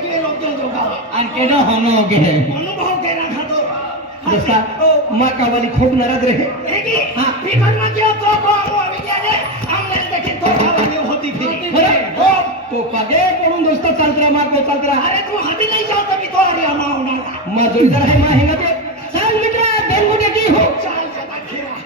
देखिए लोग जो गावा आणि केडा होनो गे अनुभव केला खातो दोस्ता मा कावाली खूप नाराज रहे है की हां फिकर मत जो तो को आवी गेले आमले देखी तो कावाली होती फिर हो तो पागे पडून दोस्ता चालतरा मा को चालतरा अरे तू हाती नाही जाऊ तर मी तो अरे होणार मा जोईदार आहे मा हिंगते चल मित्रा बेंगो देखी हो चाल सदा खिरा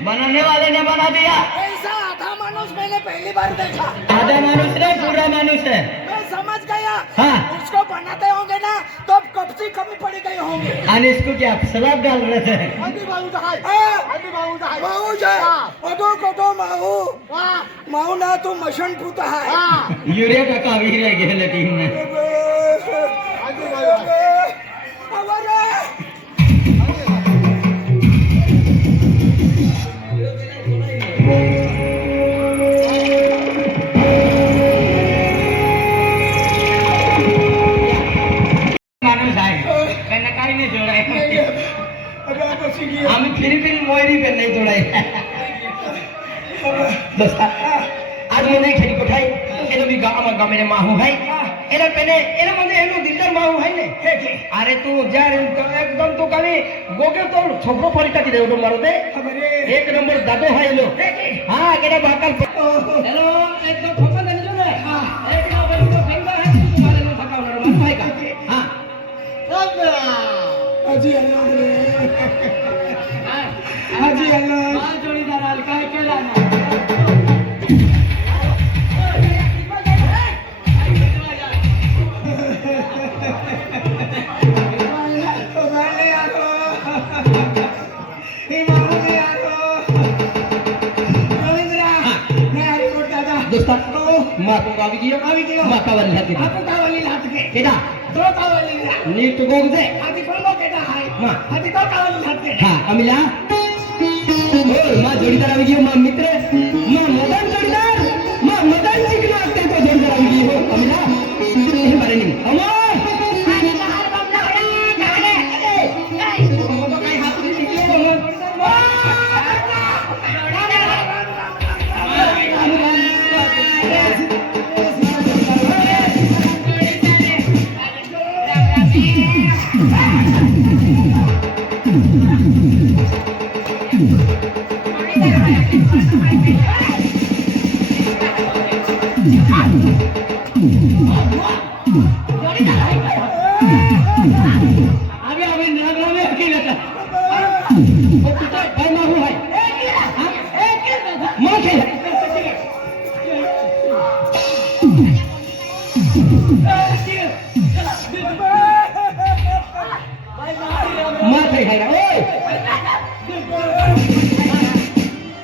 बनाने वाले ने बना दिया ऐसा आधा मानुस मैंने पहली बार देखा आधा मानुस रे पूरा मानुस है मैं समझ गया हाँ उसको बनाते होंगे ना तो कपसी कमी पड़ी गई होंगी आणि इसको क्या सलाद डाल रहे थे आदि बाबू जहाज आदि बाबू जहाज बाबू जहाज ओदो कोदो माहू माहू ना तू मशन पुता है यूरिया का कावी रह गेले टीम में आदि बाबू अवरे आम्ही फिरी मोयरी पे नाही जोडाय दोस्ता आज મને ખેડી કોઠાઈ એનો બી ગામમાં ગામે માહુ ભાઈ એના પેને એના મને એનો દિલદાર માહુ ભાઈ ને અરે તું યાર એકદમ તો કાલે ગોગે તો છોકરો ફરીતા કી દેવડો મારો દે એક નંબર દાદો ભાઈ લો હા કેડા બાકલ હેલો એકદમ ઠોકા દે જો ને હા એક નંબર તો ફેંગા હે તમારે નો થકાવનારો મારો ભાઈ કા હા हाजी अल्लाह रे हाजी अल्लाह मां जोड़ीदार हाल काय केला ना दोस्ता मां को आवी गयो मां का वाली हाथ आपको का वाली हाथ के केडा तो का वाली नीट गोग दे आदि बोलो केटा है मां आदि तो का वाली हाथ के हां अमिला ओ मां जोड़ीदार आवी गयो मां मित्र मां मदन जोड़ीदार मां मदन चिकना आते तो जोड़ीदार आवी गयो अमिला हे बारे नहीं अमो आदि बाहर बमला है गाने ए तो काय हाथ की निकले अबे अबे नागरा में अकेले था ओ पिता भाई माहू भाई मां के मां थे है ओए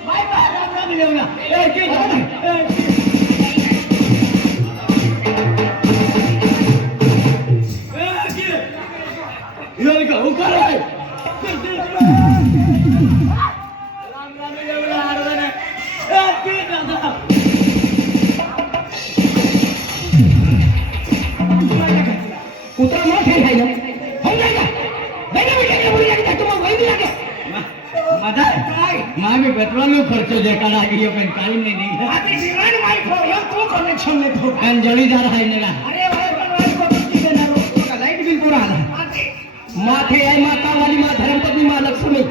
भाई भाई राम राम लेवना ए के इधर का ऊपर है राम राम लेवना हारवन ए के दादा कुत्रा मत है भाई हो जाएगा बेटा बेटा बोल जाएगा तुम वही भी आगे मजा काय मां में पेट्रोल में खर्चो देखा लागी पण काही नाही आदि जीवन वाइफ हो यो तो कनेक्शन में तो आणि जोडीदार आहे ना अरे भाई बनवाई को किती देणार हो का लाईट बिल पूरा आला आदि माथे आहे माता वाली मां धर्मपत्नी मां लक्ष्मी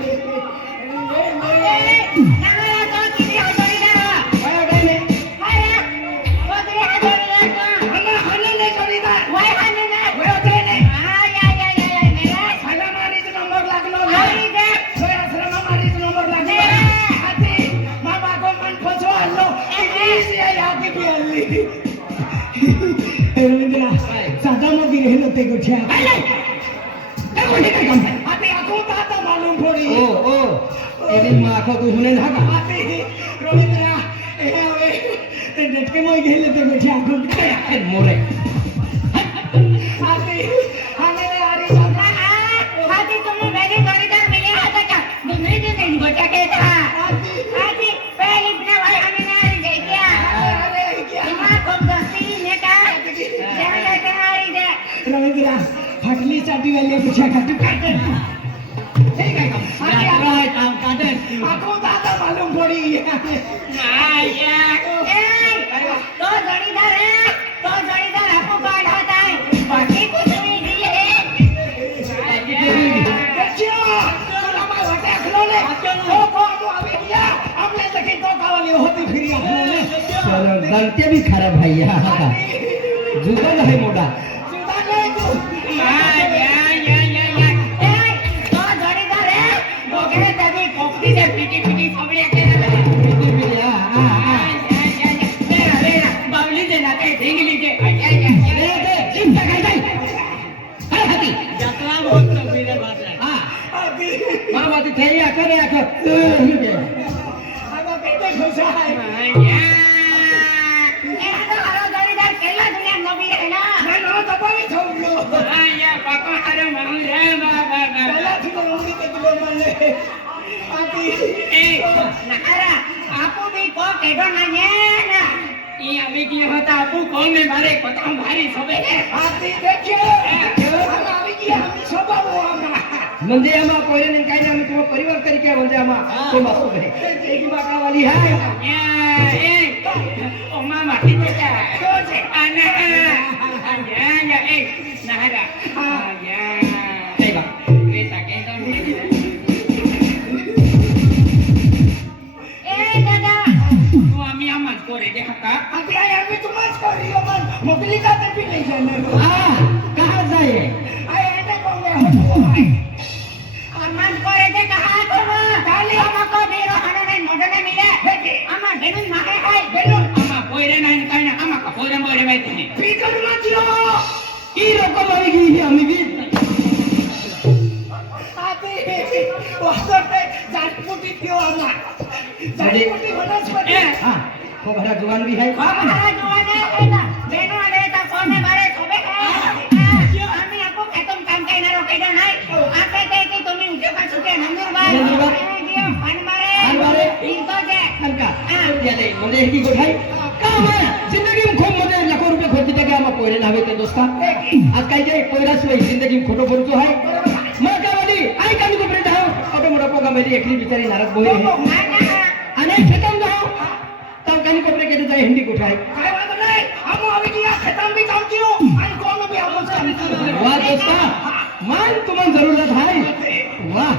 साधा मग गिरहिल ते कुठे काय काम आहे आता याको आता मालूम थोडी ओ એની માં આખો તું હુને ના કા રવિન્દ્રા એ હવે તે ડટકે મોય ગયેલે તે બેઠી આખો એ મોરે આતી આને આરી સામા हाथी तुमने मेरे जोड़ीदार मिले हाथ का दूसरे दिन नहीं बचा के था हाथी पहले बिना भाई हमें ना दे दिया अरे क्या दिमाग को दस्ती ने का जाने के हारी दे रविंद्रा फटली चाटी वाली पूछा खाटू काटे ठीक है काम काटे आपको दादा मालूम पड़ी आया तो जोड़ीदार है तो जोड़ीदार आपको काट होता है बाकी कुछ नहीं दिए देखियो हमारा वटे खलोले तो तो अभी किया हमने लेकिन तो कावाली होती फिर चलो गलती भी खराब है यहाँ जुगल है मोटा सुधा ले तू तो जोड़ीदार है वो कहे तभी कोपी से पीटी पीटी सबड़े के बावली से नाते ढींग लीजिए जतला बहुत तबीरे बात है अभी माँ बात थे आकर आकर हम बेटे खुश है ये तो हरो जोड़ीदार केला दुनिया नबी है ना मैं नो दबाई छोड़ो ये पापा हरो मालूम है बाबा पहला थी तो उंगली के दिलो माने अभी ए नारा आपू भी को केडो ना ना ये अभी की होता आपू कौन में मारे पता भारी सबे है अभी देखियो हम अभी किया हम सोबा हुआ म्हणजे आम्हा कोयरे ने काही नाही तुम्हा परिवार तरीके म्हणजे आम्हा तो मासू आहे एक बाका वाली है ए ओ मामा किती आहे ana ya ए नारा या नाही बा बेटा केडो ए दादा तू आम्ही आम्हाच कोरे दे का अभी आया मैं तुम्हारे को रियो मन मोकली का ते भी नहीं जाने हां कहां जाए आए एटे को में हो है मन करे दे कहा को खाली हमको देरो हने मोडने मिले आमा बेनुन मागे है बेनुन आमा कोइरे नाही काय ना आमा का कोइरे मोरे माहिती नाही पीकर मत यो की रकम आई गई आम्ही भी आते वास्तव में जाटपुटी थियो आमा जाटपुटी वनस्पति हां खूब हरा जुवान भी है हमारा जवान है ना बेनो आले ता कोने मारे सोबे है आम्ही आपको खतम काम करणार केडो नाही आपे ते की तुम्ही उठे का सुटे नंदुरबार दियो पान मारे इनको जे हल्का याले म्हणजे ही गोठाई काम आहे जिंदगी में खूब म्हणजे लाखो रुपये खर्च टाके आम्हा कोयरे नावे ते दोस्ता आज काय जे कोयरा शिवाय जिंदगी में खोटो बोलतो आहे मग काय वाली आई कानू को प्रेट हाव ऑटो मोठा पोगा मेरी एकली बिचारी नाराज बोय है आणि खतम जाओ तब कानू को प्रेट के जाए हिंदी गोठाई काय बात नाही हम अभी किया खत्म भी काम कियो आणि कौन भी हम काम वाह दोस्ता मान तुम्हारी जरूरत है वाह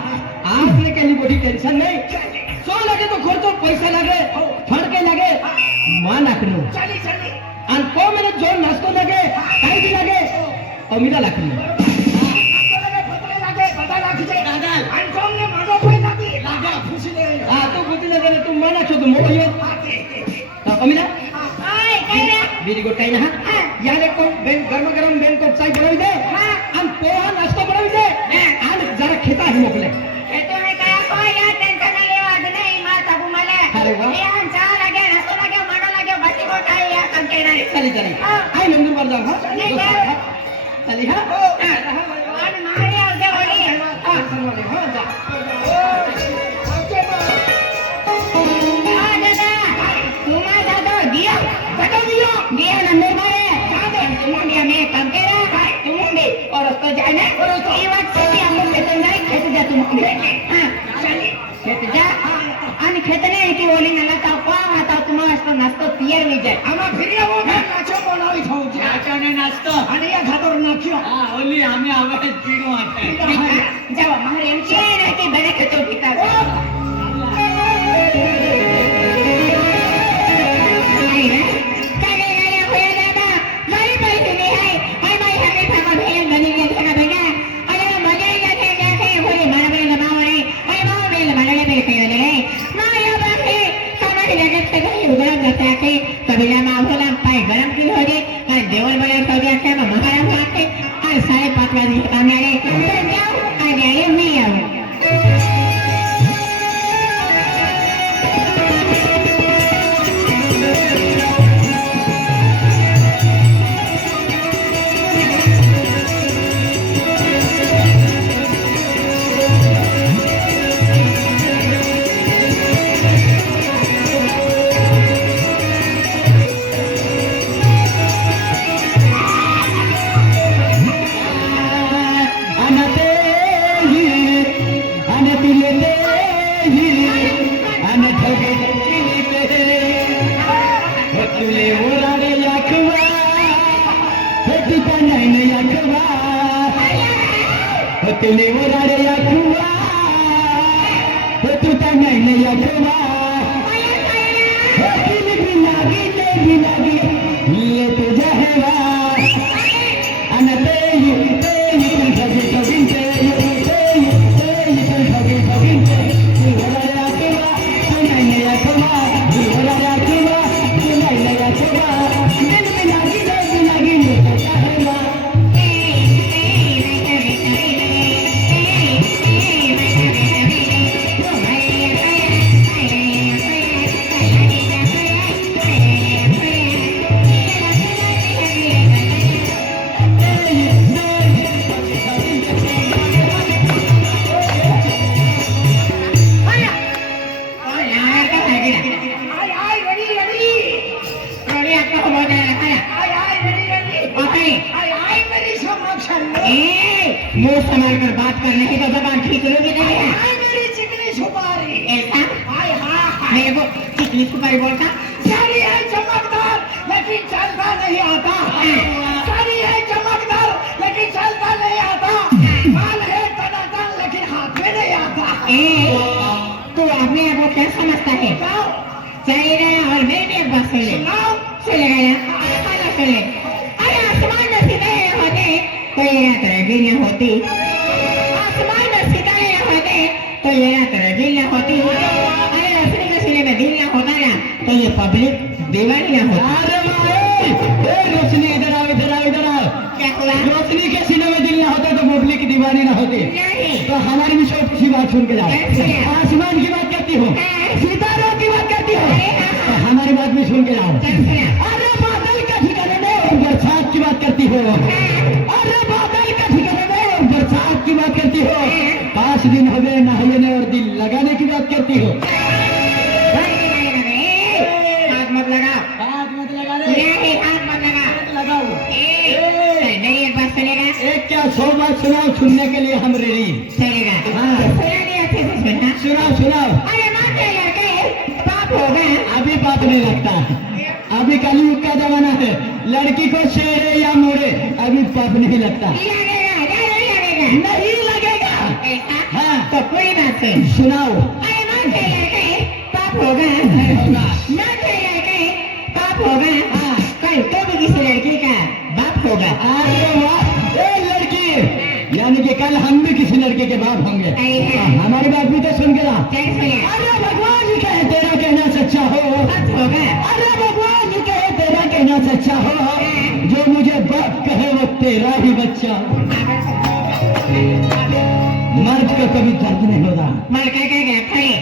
आज ने कहीं बड़ी टेंशन नहीं सो लगे तो खर्चो पैसा लगे फड़के लगे मान आखनो चली चली और को मैंने जो नाश्तो लगे काई भी लगे अमीरा लाखनो पतले लागे बता लागी जाए दादा आणि कौन ने मारो पे लागी लागे खुशी ले आ तो बुद्धि लगे तुम माना छो तुम मोयो अमीरा ओए काय मेरी गोटाई ना याले को गरम गरम बेन को चाय बनावी दे और पोहा नाश्तो बनावी दे और जरा खेता ही मोकले खेतो में काय कोई या टेंशन नाही लेवा नाही मा तबू मला अरे वाह. ये हम चा लगे रस्तो लगे मानो लगे बाटी को खाई या काम के नाही चली चली आई नंदुरबार जाओ हां नहीं, नहीं. चली हां आणि मारे आवते होली हां जा तुम्हा दादा दिया दिया नंबर मारे तुम्हारे में काम करा तुम्हारे और तो जाने ये बात सभी हमको खेतन जाए खेत जा तुम्हारे हां चलिए खेत जा आणि खेतने की बोली नला ता को आता तुम्हाला असतो नास्तो तयार होई जाय आम्हा फिरिया वो नाचो बोलावी खाऊ नाचोने नास्तो आणि या घातर नाखियो हा ओली आम्ही आवाज पीडू आहे जावा मारे एमचे रहती बड़े खेतो ठिका कबीला मावला पाय गरम की हो रे और देवल बड़े तो दिया क्या महाराज आते और 5:30 बजे काम आए तो जाओ आ गए मैं आऊं आणि ठगे तुले ओराडे याखवा तुझा नाही याखवा तुले ओराडे याखवा तुझा नाही याखवा ये तुझा हेवा आणि मुंह संभाल कर बात करने की तो जबान ठीक लोगे नहीं है मेरी चिकनी सुपारी ऐसा मेरे को चिकनी सुपारी बोलता सारी है चमकदार लेकिन चलता नहीं आता सारी है चमकदार लेकिन चलता नहीं आता बाल है टनाटन लेकिन हाथ में नहीं आता तू अपने आप को क्या समझता है चाहिए और मेरी भी एक बात सुन ले सुनेगा ना सुने अरे आसमान में सितारे होते तो ये रात रंगीन न होती आसमान में सितारे न होते तो ये रात रंगीन न होती अरे रोशनी के सीने में दिल न होता ना तो ये पब्लिक दीवानी न होती अरे रोशनी इधर आओ इधर आओ इधर आओ क्या हुआ रोशनी के सीने में दिल न होता तो पब्लिक दीवानी न होती नहीं तो हमारी भी सब किसी बात सुन के जाओ आसमान की बात करती हो सितारों की बात करती हो तो हमारी बात भी सुन के जाओ अरे बादल का ठिकाने में बरसात की बात करती हो अरे बादल का ठिकाने में बरसात की बात करती हो 5 दिन हो गए नहाने और दिल लगाने की बात करती हो हाथ मत लगा नहीं हाथ मत लगा लगाओ मेरी एक बात सुनेगा एक क्या 100 बात सुनाओ सुनने के लिए हम रेडी चलेगा हाँ सुनानी अच्छे से सुनना सुनाओ सुनाओ अरे माँ के लड़के बाप होगा अभी बाप नहीं लगता अभी कलयुग का जमाना है लड़की को शेरे या मोरे अभी पाप नहीं लगता नहीं लगेगा हाँ तो कोई बात है सुनाओ अरे माँ के लड़के पाप होगा माँ के लड़के पाप होगा हाँ कल तो भी किसी लड़की का बाप होगा अरे वाह ए लड़की यानी कि कल हम भी किसी लड़के के बाप होंगे हमारी बात भी तो सुन के ना अरे भगवान जी कहे तेरा कहना सच्चा हो होगा अरे भगवान जी कहे तेरा कहना सच्चा हो जो मुझे बाप कहे वो तेरा ही बच्चा मर्द को कभी दर्द नहीं होता मर क्या खड़े